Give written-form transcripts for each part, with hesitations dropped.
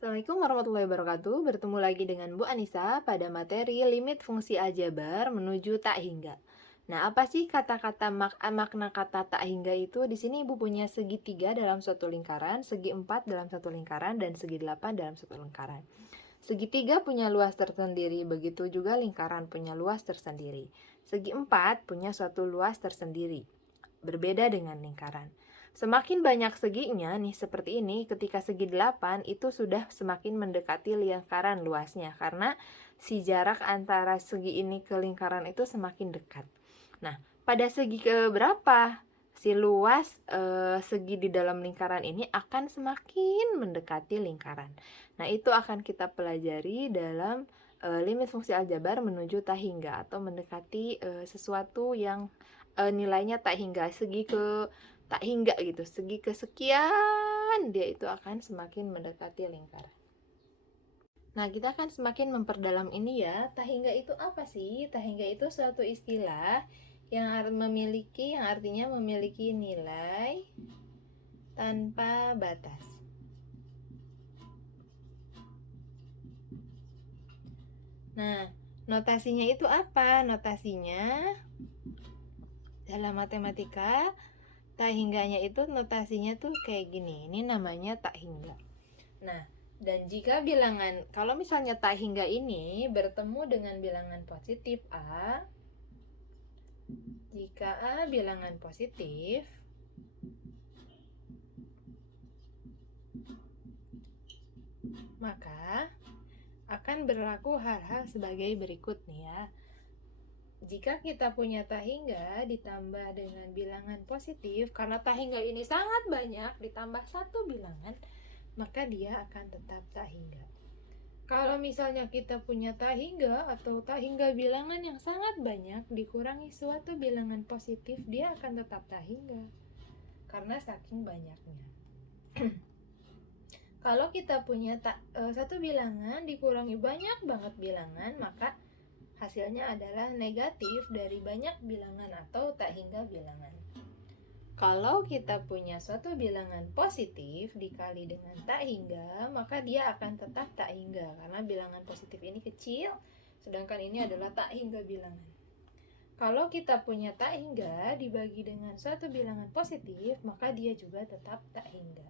Assalamualaikum warahmatullahi wabarakatuh. Bertemu lagi dengan Bu Anissa pada materi limit fungsi aljabar menuju tak hingga. Nah, apa sih makna kata tak hingga itu? Di sini Ibu punya segitiga dalam suatu lingkaran, segi 4 dalam satu lingkaran, dan segi 8 dalam satu lingkaran. Segitiga punya luas tersendiri, begitu juga lingkaran punya luas tersendiri. Segi 4 punya suatu luas tersendiri, berbeda dengan lingkaran. Semakin banyak seginya nih seperti ini, ketika segi 8 itu sudah semakin mendekati lingkaran luasnya karena si jarak antara segi ini ke lingkaran itu semakin dekat. Nah, pada segi ke berapa si luas segi di dalam lingkaran ini akan semakin mendekati lingkaran. Nah, itu akan kita pelajari dalam limit fungsi aljabar menuju tak hingga atau mendekati sesuatu yang nilainya tak hingga, segi ke tak hingga gitu, segi kesekian dia itu akan semakin mendekati lingkaran. Nah, kita akan semakin memperdalam ini ya. Tak hingga itu apa sih? Tak hingga itu suatu istilah yang artinya memiliki nilai tanpa batas. Nah, notasinya itu apa? Notasinya dalam matematika, tak hingganya itu notasinya tuh kayak gini. Ini namanya tak hingga. Nah, dan jika bilangan, kalau misalnya tak hingga ini bertemu dengan bilangan positif A, jika A bilangan positif, maka akan berlaku hal-hal sebagai berikut nih ya. Jika kita punya tak hingga ditambah dengan bilangan positif, karena tak hingga ini sangat banyak ditambah satu bilangan, maka dia akan tetap tak hingga. Kalau misalnya kita punya tak hingga atau tak hingga bilangan yang sangat banyak dikurangi suatu bilangan positif, dia akan tetap tak hingga karena saking banyaknya. Kalau kita punya satu bilangan dikurangi banyak banget bilangan, maka hasilnya adalah negatif dari banyak bilangan atau tak hingga bilangan. Kalau kita punya suatu bilangan positif dikali dengan tak hingga, maka dia akan tetap tak hingga karena bilangan positif ini kecil, sedangkan ini adalah tak hingga bilangan. Kalau kita punya tak hingga dibagi dengan suatu bilangan positif, maka dia juga tetap tak hingga.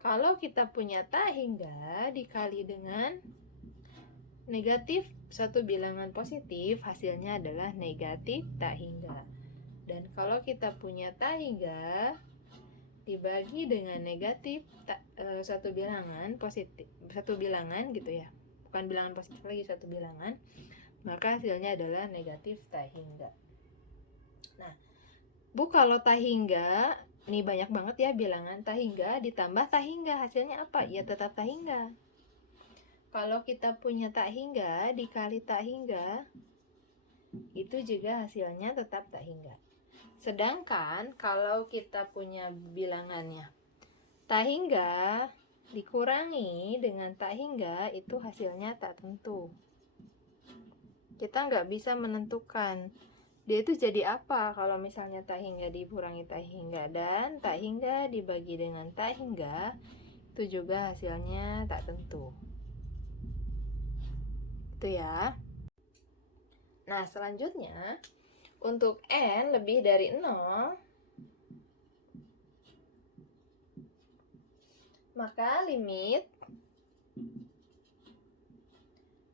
Kalau kita punya tak hingga dikali dengan negatif suatu bilangan positif, hasilnya adalah negatif tak hingga. Dan kalau kita punya tak hingga dibagi dengan negatif satu bilangan positif, satu bilangan gitu ya, bukan bilangan positif lagi, satu bilangan, maka hasilnya adalah negatif tak hingga. Nah, Bu, kalau tak hingga ini banyak banget ya bilangan, tak hingga ditambah tak hingga hasilnya apa? Ya tetap tak hingga. Kalau kita punya tak hingga dikali tak hingga, itu juga hasilnya tetap tak hingga. Sedangkan kalau kita punya bilangannya tak hingga dikurangi dengan tak hingga, itu hasilnya tak tentu. Kita nggak bisa menentukan dia itu jadi apa kalau misalnya tak hingga dikurangi tak hingga, dan tak hingga dibagi dengan tak hingga, itu juga hasilnya tak tentu. Itu ya. Nah, selanjutnya untuk N lebih dari 0, maka limit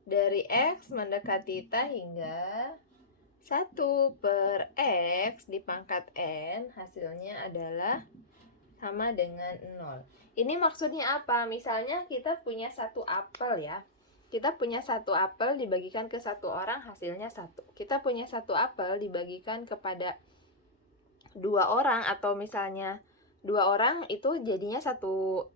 dari X mendekati tak hingga 1/X dipangkat N, hasilnya adalah sama dengan 0. Ini maksudnya apa? Misalnya kita punya satu apel ya. Kita punya satu apel dibagikan ke satu orang, hasilnya 1. Kita punya satu apel dibagikan kepada 2 orang, atau misalnya 2 orang itu jadinya satu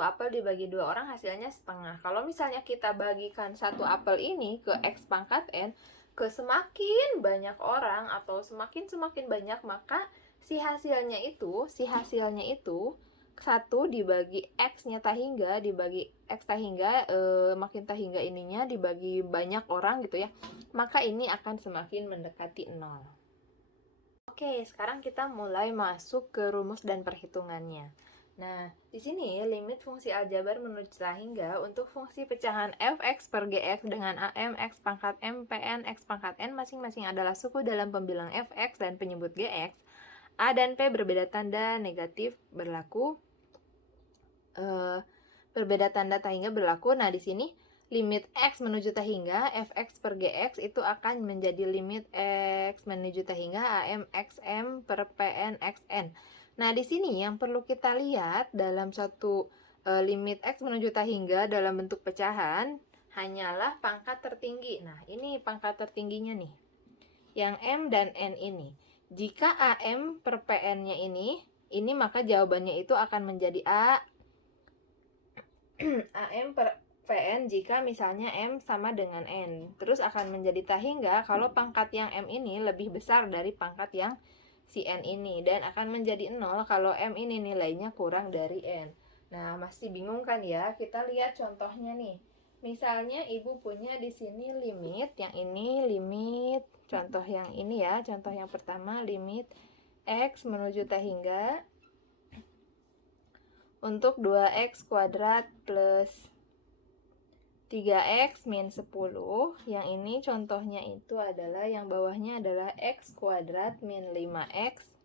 apel dibagi 2 orang hasilnya setengah. Kalau misalnya kita bagikan satu apel ini ke X pangkat N ke semakin banyak orang atau semakin banyak, maka si hasilnya itu 1 dibagi X-nya tak hingga dibagi X tak hingga, makin tak hingga ininya dibagi banyak orang gitu ya, maka ini akan semakin mendekati 0. Oke, sekarang kita mulai masuk ke rumus dan perhitungannya. Nah, di sini limit fungsi aljabar menuju hingga untuk fungsi pecahan f(x) per gx dengan am x pangkat m pn x pangkat n masing-masing adalah suku dalam pembilang fx dan penyebut gx. A dan P berbeda tanda negatif berlaku. Berbeda tanda tak hingga berlaku. Nah, di sini limit x menuju tak hingga fx per gx itu akan menjadi limit x menuju tak hingga am xm per pn xn. Nah, di sini yang perlu kita lihat dalam satu limit x menuju tak hingga dalam bentuk pecahan hanyalah pangkat tertinggi. Nah, ini pangkat tertingginya nih. Yang m dan n ini. Jika am per pn-nya ini maka jawabannya itu akan menjadi a am per pn jika misalnya m sama dengan n. Terus akan menjadi tak hingga kalau pangkat yang m ini lebih besar dari pangkat yang si n ini, dan akan menjadi 0 kalau m ini nilainya kurang dari n. Nah, masih bingung kan ya? Kita lihat contohnya nih. Misalnya ibu punya di sini limit, yang ini limit, contoh yang ini ya, contoh yang pertama limit x menuju tak hingga untuk 2x kuadrat plus 3x min 10. Yang ini contohnya itu adalah yang bawahnya adalah x kuadrat min 5x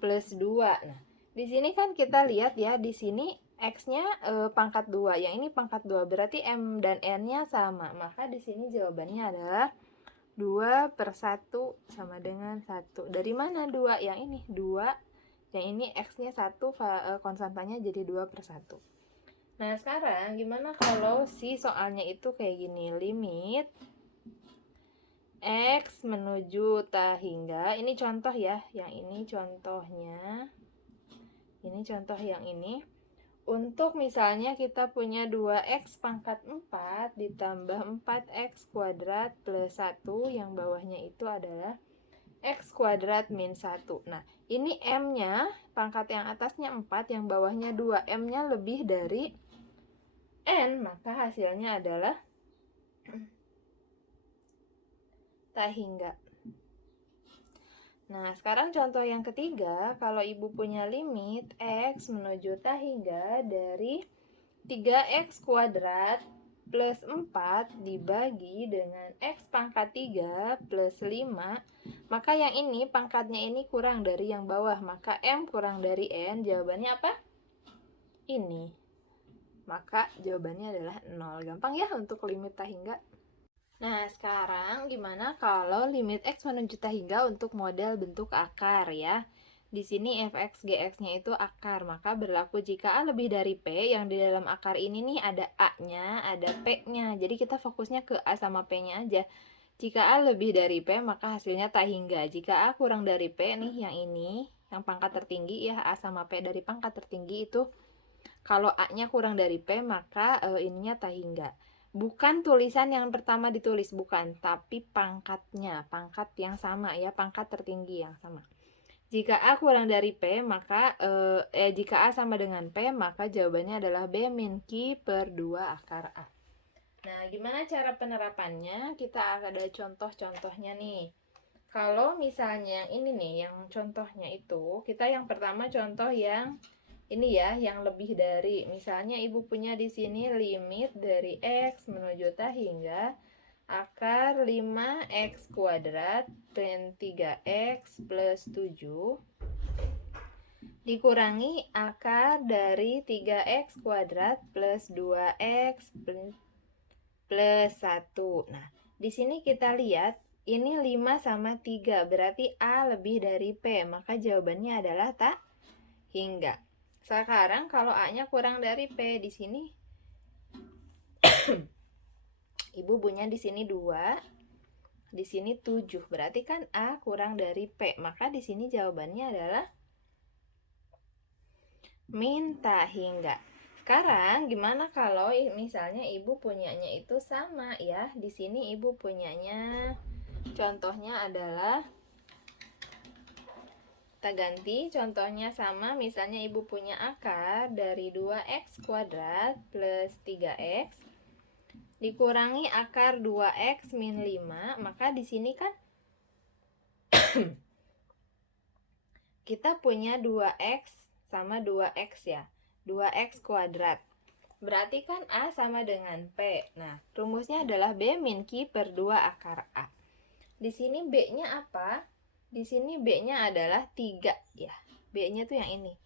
plus 2. Nah, di sini kan kita lihat ya, di sini x-nya pangkat 2, yang ini pangkat 2, berarti m dan n-nya sama. Maka di sini jawabannya adalah 2 per 1 sama dengan 1. Dari mana 2? Yang ini 2, yang ini x-nya 1, konstantanya jadi 2 per 1. Nah, sekarang gimana kalau si soalnya itu kayak gini, limit x menuju tak hingga, ini contoh ya, yang ini contohnya, ini contoh yang ini, untuk misalnya kita punya 2x pangkat 4 ditambah 4x kuadrat plus 1, yang bawahnya itu adalah x kuadrat min 1. Nah, ini m-nya, pangkat yang atasnya 4, yang bawahnya 2, m-nya lebih dari n, maka hasilnya adalah tak hingga. Nah, sekarang contoh yang ketiga, kalau ibu punya limit x menuju tak hingga dari 3x kuadrat plus 4 dibagi dengan x pangkat 3 plus 5, maka yang ini pangkatnya ini kurang dari yang bawah, maka m kurang dari n, jawabannya apa? Ini. Maka jawabannya adalah 0. Gampang ya untuk limit tak hingga. Nah, sekarang gimana kalau limit x menuju tak hingga untuk model bentuk akar ya? Di sini fx gx-nya itu akar, maka berlaku jika a lebih dari p, yang di dalam akar ini nih ada a-nya, ada p-nya. Jadi kita fokusnya ke a sama p-nya aja. Jika a lebih dari p, maka hasilnya tak hingga. Jika a kurang dari p nih, yang ini, yang pangkat tertinggi ya, a sama p dari pangkat tertinggi itu, kalau A-nya kurang dari P, maka ininya tak hingga. Bukan tulisan yang pertama ditulis, bukan, tapi pangkatnya, pangkat yang sama ya, pangkat tertinggi yang sama. Jika A kurang dari P, maka jika A sama dengan P, maka jawabannya adalah B min Q per 2 akar A. Nah, gimana cara penerapannya? Kita ada contoh-contohnya nih. Kalau misalnya yang ini nih, yang contohnya itu, kita yang pertama contoh yang ini ya, yang lebih dari, misalnya ibu punya di sini limit dari x menuju tak hingga akar 5x kuadrat dan 3x plus 7 dikurangi akar dari 3x kuadrat plus 2x plus 1. Nah, di sini kita lihat ini 5 sama 3, berarti A lebih dari P, maka jawabannya adalah tak hingga. Sekarang kalau A-nya kurang dari P, di sini ibu punya di sini 2, di sini 7. Berarti kan A kurang dari P, maka di sini jawabannya adalah min tak hingga. Sekarang gimana kalau misalnya ibu punyanya itu sama ya? Di sini ibu punyanya contohnya adalah, kita ganti contohnya sama, misalnya ibu punya akar dari 2x kuadrat plus 3x dikurangi akar 2x min 5, maka di sini kan kita punya 2x sama 2X ya. 2X kuadrat. Berarti kan A sama dengan P. Nah, rumusnya adalah B min Q per 2 akar A. Di sini B-nya apa? Di sini B-nya adalah 3 ya. B-nya tuh yang ini.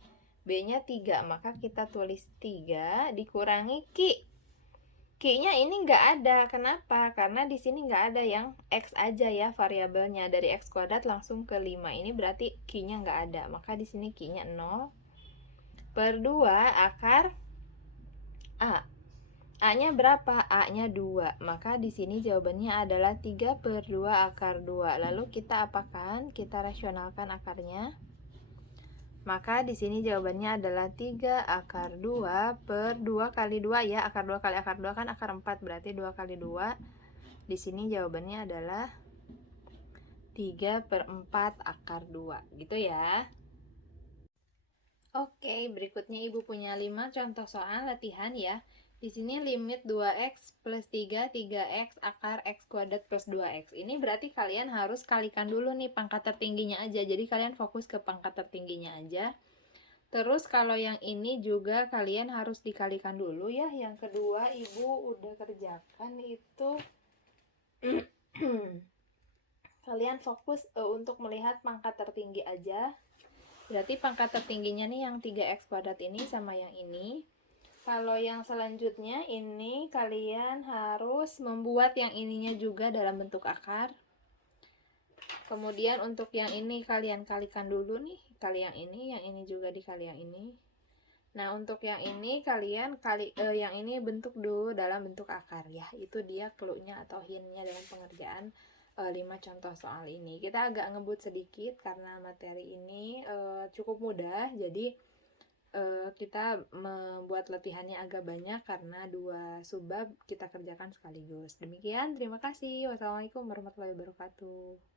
B-nya 3, maka kita tulis 3 dikurangi Q. Q-nya ini nggak ada. Kenapa? Karena di sini nggak ada yang X aja ya variabelnya. Dari X kuadrat langsung ke 5. Ini berarti Q-nya nggak ada. Maka di sini Q-nya 0 per 2 akar A. A-nya berapa? A-nya 2. Maka di sini jawabannya adalah 3 per 2 akar 2. Lalu kita apakan? Kita rasionalkan akarnya. Maka di sini jawabannya adalah 3 akar 2 per 2 kali 2 ya. Akar 2 kali akar 2 kan akar 4, berarti 2 kali 2. Di sini jawabannya adalah 3 per 4 akar 2. Gitu ya. Oke, berikutnya Ibu punya 5 contoh soal latihan ya. Di sini limit 2x plus 3, 3x akar x kuadrat plus 2x. Ini berarti kalian harus kalikan dulu nih pangkat tertingginya aja. Jadi kalian fokus ke pangkat tertingginya aja. Terus kalau yang ini juga kalian harus dikalikan dulu ya. Yang kedua Ibu udah kerjakan itu. Kalian fokus untuk melihat pangkat tertinggi aja. Berarti pangkat tertingginya nih yang 3x kuadrat ini sama yang ini. Kalau yang selanjutnya ini kalian harus membuat yang ininya juga dalam bentuk akar. Kemudian untuk yang ini kalian kalikan dulu nih, kali yang ini juga dikali yang ini. Nah, untuk yang ini kalian yang ini bentuk dulu dalam bentuk akar ya. Itu dia clue-nya atau hint-nya dalam pengerjaan 5 contoh soal ini. Kita agak ngebut sedikit karena materi ini cukup mudah. Jadi kita membuat latihannya agak banyak karena 2 subbab kita kerjakan sekaligus. Demikian, terima kasih. Wassalamualaikum warahmatullahi wabarakatuh.